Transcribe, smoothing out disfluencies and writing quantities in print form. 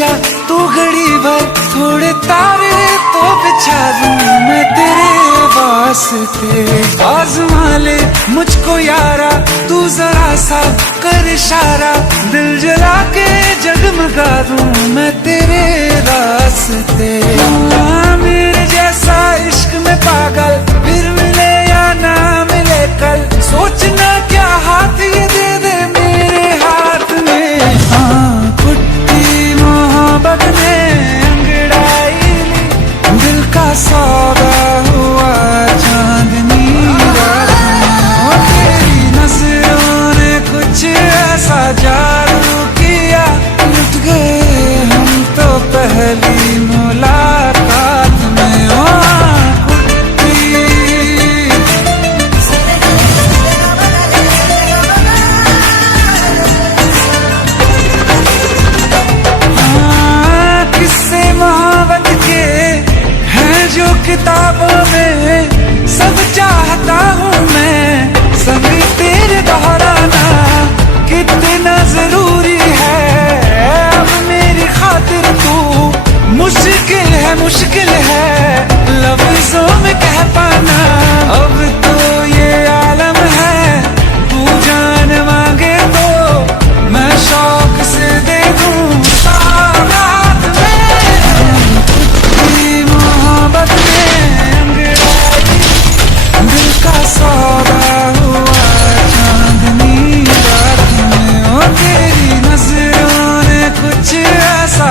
जा तू घड़ी भर, थोड़े तारे तो बिछा दूं मैं तेरे वास्ते। आज़मा ले मुझको यारा, तू जरा सा कर इशारा, दिल जला के जगमगा दूं मैं तेरे रास्ते। मेरे जैसा इश्क में पागल फिर मिले या ना मिले कल, सोचना क्या हाथ ये दे दे मेरे हाथ में। हाँ कुट्टी मोहब्बत ने अंगड़ाई ली, दिल का सौदा हुआ चांदनी रात में। तेरी नजरों ने कुछ ऐसा जादू किया, लुट गए हम तो पहली मुलाकात में। ओ किताबों में सब चाहता हूँ मैं, संग तेरे दोहराना कितना जरूरी है। अब मेरी खातिर तू मुश्किल है लफ्जों में कह पाना। अब तो ये आलम है, तू जान मांगे तो मैं शौक से दे दूँ सौगात में। तेरी मोहब्बत का सौदा हुआ चांदनी रात में। ओ तेरी नजरों ने कुछ ऐसा